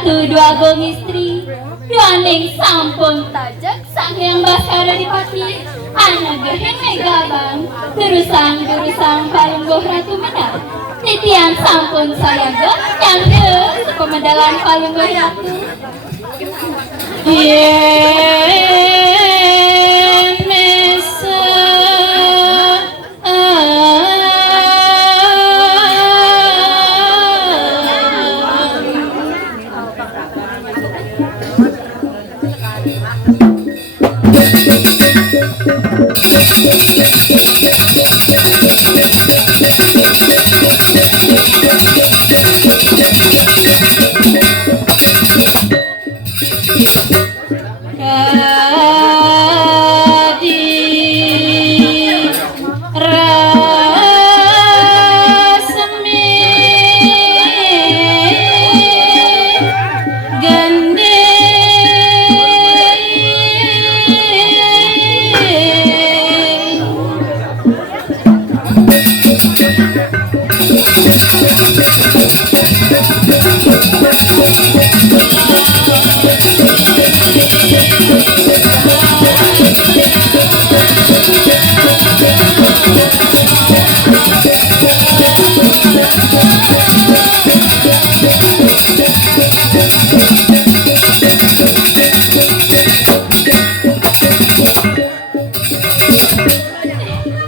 Ratu dua gong istri duaning sampun tajak sang yang Baskara Dipati anak geheng megabang durusang palunggoh Ratu menang titian sampun saya yang sepemedalan palunggoh Ratu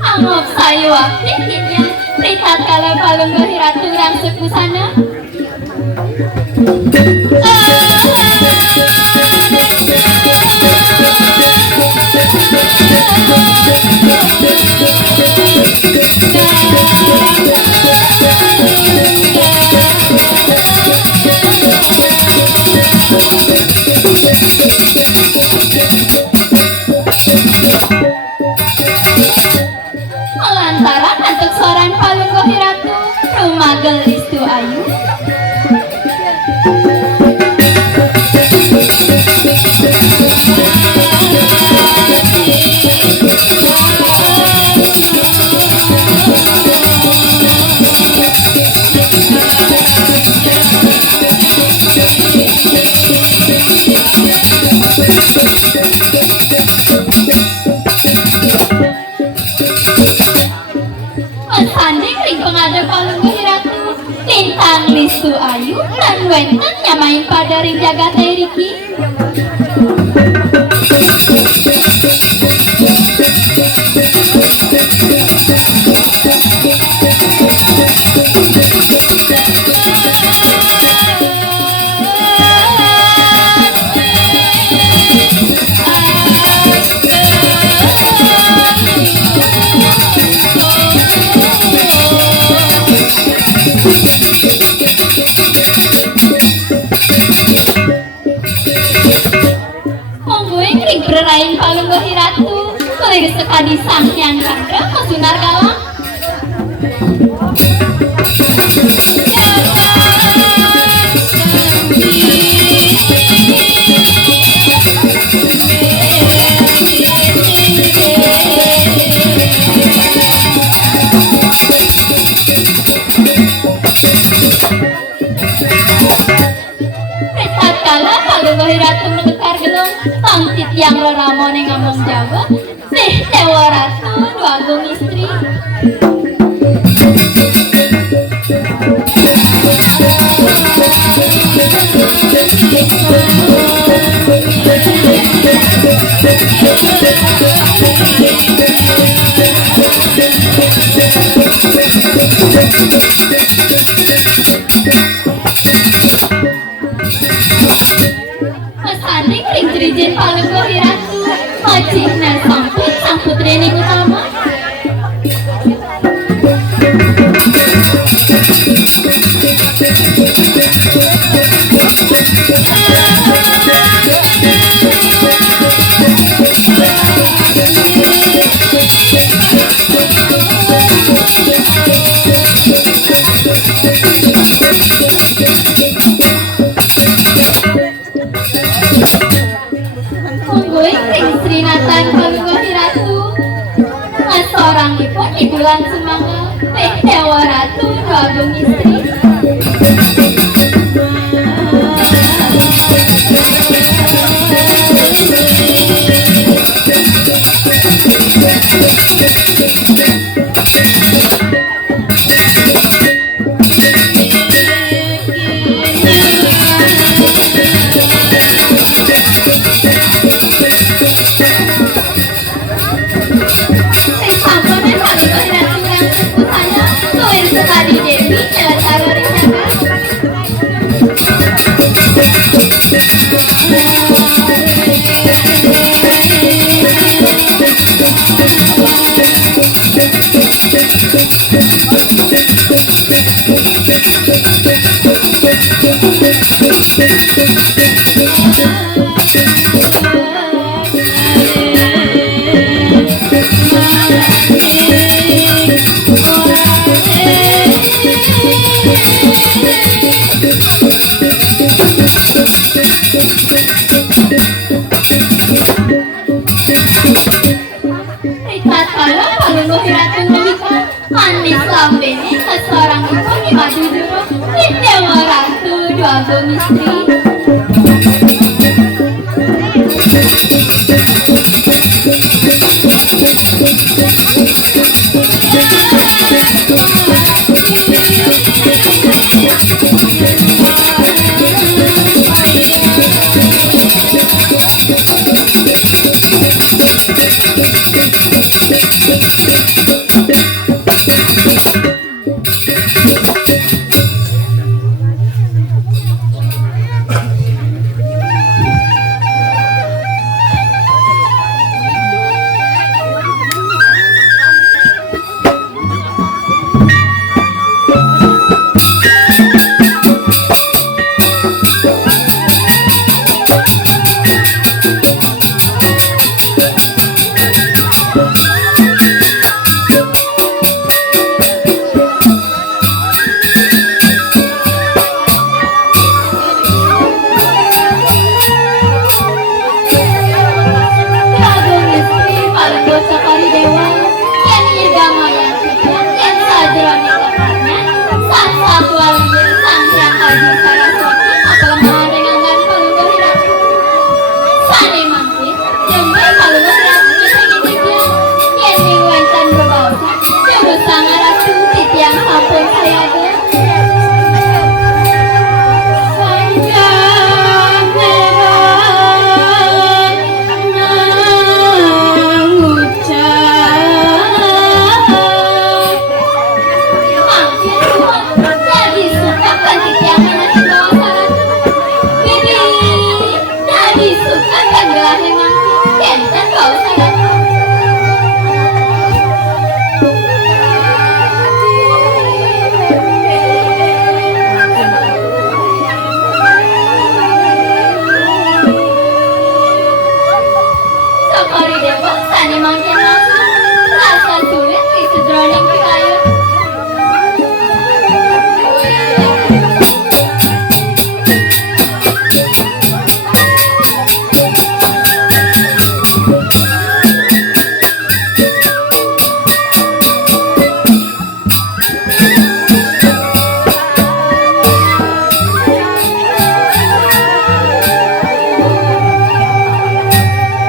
Angop sayu aktif ya Pritat kala palunggoh Ratu rang sepu sana lantaran untuk soran palunggoh Ratu rumah gelis tu ayu Sanding ring pengadep palunggoh Ratu Lintang listu ayu dan wenten nyamain pada ring jagat Riki Berlain palunggoh Ratu kulir sekadi sang yang kandra masunar galang Pritat kala palunggoh Ratu menekar gelung tangtit yang roramo ning ngomong Jawa sih Dewa Ratu dua gong istri Sanding ring jerijin palunggoh Ratu Macihna samput sang putri ning utama Srinatan palunggoh Ratu seorang ipun di bulan Semangga Dewa Ratu dua gong istri belahe mangkin kenten kau sayang. Sakari dewa sani mangkin langsung rasa sulit di sedroning kayu.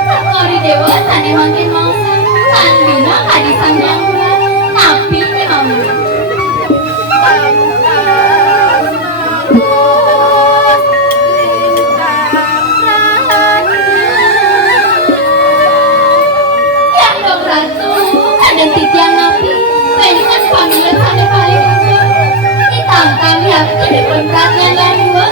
Sakari dewa sani mangkin langsung sandina kadisan yang bulan tapi memang yang dong ratu kadang titiang napi pengen pamilat sampai paling ujung ditangkap yakni di perhatian dan dua.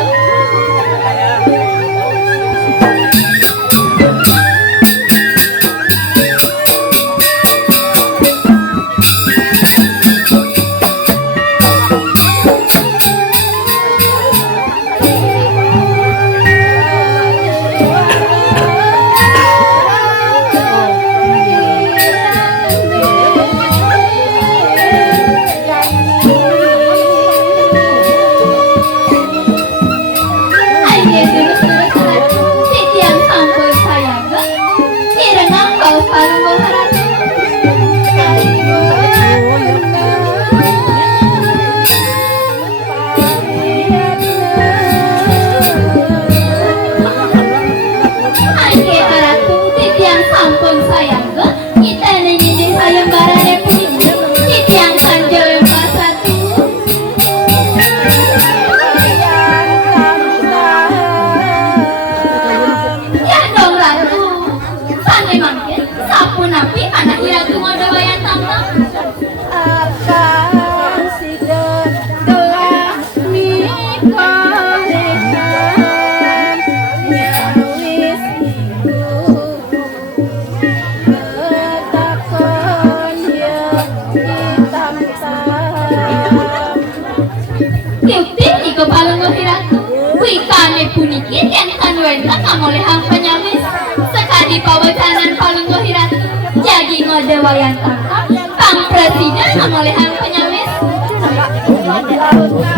Aye terus ratu titiang sampun sayaga kirana kau paling boharatu. Aye ratu titiang sampun sayaga kita nyanyi sayembara deputi titiang sanjol yang pasatu. Ya dong ratu sange mangkin sapu napi anak iratu ngoda wayan tangtang. Akan sido telah nikolekan nyawis iku betakon ya hitam-hitam. Bukti iko paling iratu wikane puniki yang kanwenta kamolehang penyawis sekadi pawacanan paling iratu jadi ngode wayan tangkap pang presiden kamolehang penyawis. Sebagai paling iratu